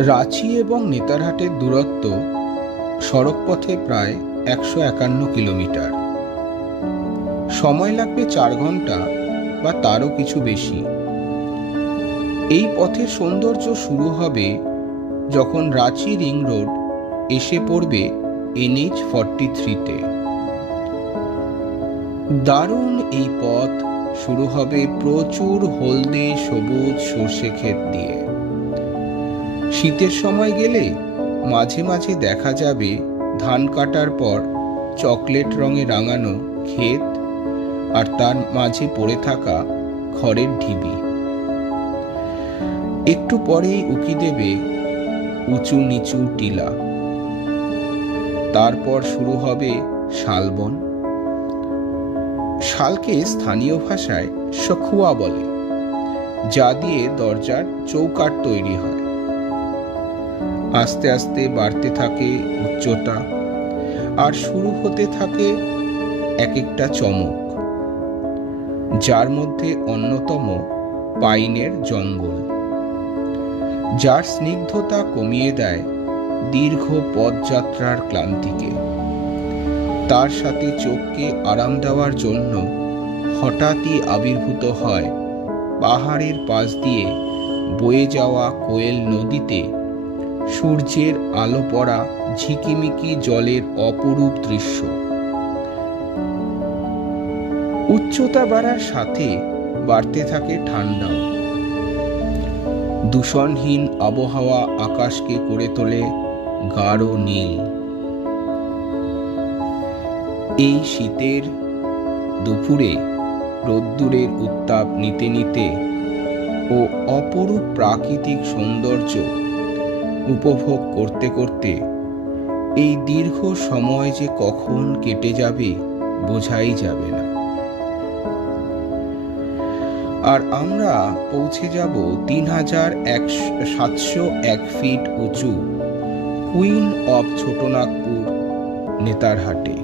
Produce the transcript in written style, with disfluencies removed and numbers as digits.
রাঁচি এবং নেতারহাটের দূরত্ব সড়কপথে প্রায় 151 কিলোমিটার। সময় লাগবে 4 ঘন্টা বা তারও কিছু বেশি। এই পথের সৌন্দর্য শুরু হবে যখন রাঁচি রিং রোড এসে পড়বে NH-43-তে। দারুণ এই পথ শুরু হবে প্রচুর হলদে সবুজ সর্ষে ক্ষেত দিয়ে। শীতের সময় গেলে মাঝে মাঝে দেখা যাবে ধান কাটার পর চকলেট রঙে রাঙানো ক্ষেত আর তার মাঝে পড়ে থাকা খড়ের ঢিবি। একটু পরেই উকি দেবে উঁচু নিচু টিলা। তারপর শুরু হবে শালবন। শালকে স্থানীয় ভাষায় সখুয়া বলে, যা দিয়ে দরজার চৌকাঠ তৈরি হয়। আস্তে আস্তে বাড়তে থাকে উচ্চতা আর শুরু হতে থাকে এক একটা চমক, যার মধ্যে অন্যতম পাইনের জঙ্গল, যার স্নিগ্ধতা কমিয়ে দেয় দীর্ঘ পথযাত্রার ক্লান্তিকে। তার সাথে চোখকে আরাম দেওয়ার জন্য হঠাৎই আবির্ভূত হয় পাহাড়ের পাশ দিয়ে বয়ে যাওয়া কোয়েল নদীতে সূর্যের আলো পড়া ঝিকিমিকি জলের অপরূপ দৃশ্য। উচ্চতা বাড়ার সাথে বাড়তে থাকে ঠান্ডাও। দূষণহীন আবহাওয়া আকাশকে করে তোলে গাঢ় নীল। এই শীতের দুপুরে রোদ্দুরের উত্তাপ নিতে নিতে ও অপরূপ প্রাকৃতিক সৌন্দর্য উপভোগ করতে করতে এই দীর্ঘ সময় যে কখন কেটে যাবে বোঝাই যাবে না। আর আমরা পৌঁছে যাব 3701 ফিট উঁচু কুইন অফ ছোটনাগপুর নেতারহাটে।